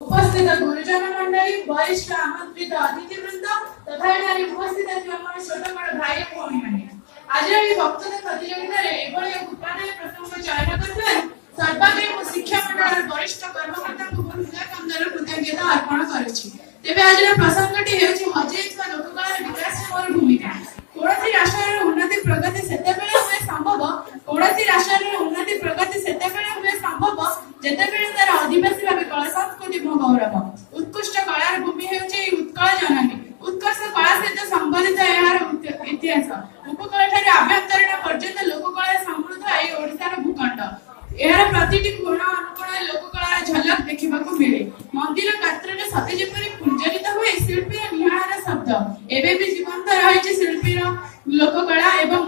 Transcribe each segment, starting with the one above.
उपस्थित गुरुजन मंडली वरिष्ठ आमंत्रित अतिथिवृंद तथा एठारे उपस्थित आम छोट बड़ भाई भौणी मैंने आज वक्तृत्व प्रतियोगिता एभली उपादेय प्रसंग चयन कर सर्वाधिक शिक्षा मंडल वरिष्ठ कर्मकर्ता कृतज्ञता अर्पण करे। आज प्रसंगटी हजाइवा लोककला विकास मोर भूमिका। कौन राष्ट्र उन्नति प्रगति से संभव कौन राष्ट्र उन्नति प्रगति से संभव जितेबले तार आदिवासी भाव कला संस्कृति गौरव उत्कृष्ट कलार भूमि उत्कल जननी उत्कर्ष कला सहित संबंधित इतिहास उपकूल आभ्यंतरीण पर्यटन लोककला समृद्ध ओडिशार भूखंड यार प्रतिटी कोण अनुकोण लोककलार झलक देखा मिले। मंदिर गात्र सते जेपरी पुंजरित हुए शिल्पीर निहार शब्द एवं भी जीवंत रही शिल्पीर लोककला एवं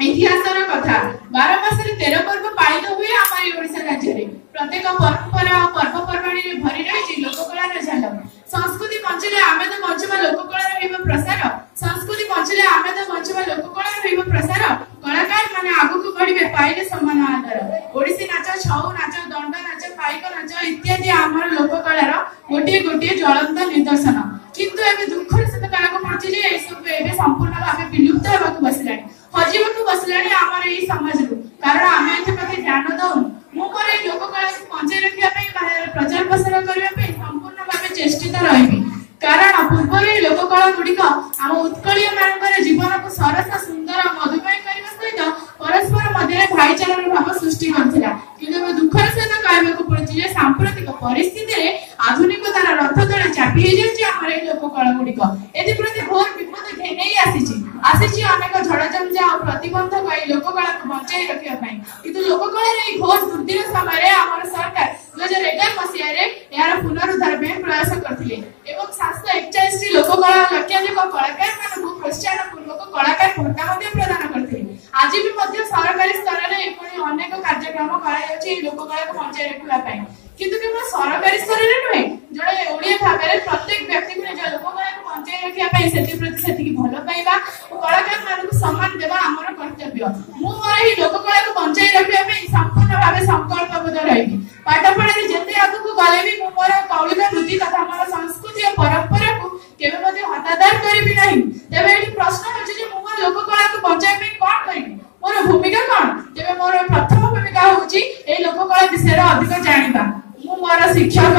इतिहासर कथा 12 मासरे 13 पर्व पालित हुए हमारी ओडिशा राज्य रे प्रत्येक परंपरा पर्वपर्वाणी भरी रही लोककलार झलक। संस्कृति बंचिले आमे तो बंचवा लोककलार हेबा प्रसार संस्कृति बंचिले आमे तो बंचवा लोककलार हेबा प्रसार कलाकार माने आगु बढ़िबे पाइले सम्मान आदर। ओडिसी नाच छौ नाच दंड नाच पाइक नाच इत्यादि आमर लोककलार गोटे गोटे ज्वलंत निदर्शन किंतु एबे दुखर सहित कानको पड़छि जे ए सब एबे संपूर्ण भाबे विलुप्त हेबाकु बसिलानी हजिबाकु बसिलानी आमर एई समाज रु कारण आमे एते प्रति ध्यान दउन मु पर ए लोककला को बंचाई रखिया पई बाहर प्रचार प्रसार करिया पई संपूर्ण भाबे चेष्टित रहिबी कारण पूर्व लोककला गुड़िक आम उत्कलीय मानकर जीवन को सरस सुंदर मधुमय करने सहित परस्पर मध्य भाईचार भाव सृष्टि करथिला किंतु दुखर सहित कहबाकू पड़छि जे सांप्रतिक परिस्थिति रे आधुनिकतार रथ तळे चापी हे जाउछि हमर ए लोककला गुड़िक एति प्रति घोर विपद घेनेई आसीछि अनेक झड़ जंजा और प्रतिबंधक ए लोककला को बचाई रखिया पई किंतु लोककला रे घोर दुर्दिन समय रे हमर सरकार 2011 मसिया रे यार पुनरुद्धार पे प्रयास करथिले एवं 741 टी लोककला लक्षाधिक कलाकार मानकु प्रोत्साहन पूर्वक कलाकार भत्ता मध्ये प्रदान करथिले। आज भी मध्य सरकारी स्तर रे एपरि अनेक कार्यक्रम करायाछि लोककला को बचाई रखिया पई किंतु केवल सरकारी स्तर रे नहे जड़े ओडिया भाबरे प्रत्येक व्यक्ति को निज लोककला को बचाई रखिया पई सेति प्रति सेति भलो पाइबा और कलाकार मानकु सम्मान देबा हमर कर्तव्य। मु मोर एही लोककला को बचाई रखिया पई संपूर्ण भाबे संकल्पबद्ध रहिबी। पाठ पढ़ारे जेते आगु गले भी मु मोर कौलिक वृत्ति तथा हमर संस्कृति और परंपरा को केबे मध्ये हतादार करिबी नाही। तेबे एठी प्रश्न होछि जे मु मोर लोककला को बचाई पई कोन करिबी मोर भूमिका कोन। तेबे मोर प्रथम भूमिका होछि एही लोककला विषय रे अधिक जानिबा। मु मोर शिक्षक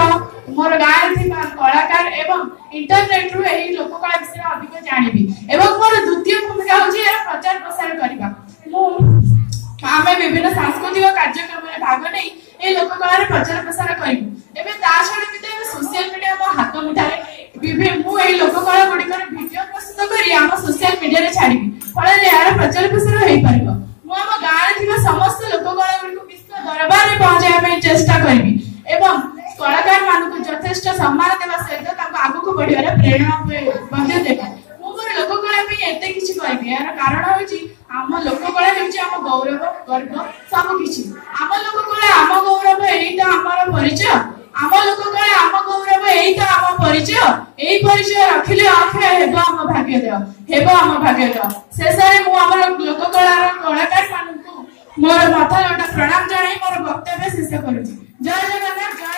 मोर गाय थिबा कलाकार एवं इंटरनेट रु एही लोककला विषय रे अधिक जानिबी एवं मोर द्वितीय भूमिका होछि एरा प्रचार प्रसार करिबा। मु आमे विभिन्न सांस्कृतिक कार्यक्रम में भाग नै ए लोककला प्रचार प्रसार करिबी। एबे ता छडा बिते सोशल मीडिया मो हाथ मुठारे विभिन्न मु ए लोककला गुडिकर वीडियो प्रस्तुत करी हम सोशल मीडिया रे छाडिबी फळे यार प्रचार प्रसार होई परिबो। मु हम गाय थिबा समस्त लोककला गुडिको विश्व दरबार रे पहुंचाय में चेष्टा करिबी एवं कलाकार मानकु यथेष्ट सम्मान देबा सहित ताको आगु को बढ़िया प्रेरणा मध्ये देबा। मु मोर लोककला पे एते किछि कहबी यार कारण होछि आम लोककला होछि आम गौरव गर्व सब किछि आम लोककला आम गौरव एइटा हमर परिचय आम लोककला आम गौरव एइटा आम परिचय एई परिचय रखिले आखे हेबो आम भाग्य देव हेबो आम भाग्य देव। शेषरे मु हमर लोककलार कलाकार मानकु मोर माथा लोटा प्रणाम जणाई मोर वक्तव्य शेष करूछि। जय जगन्नाथ जय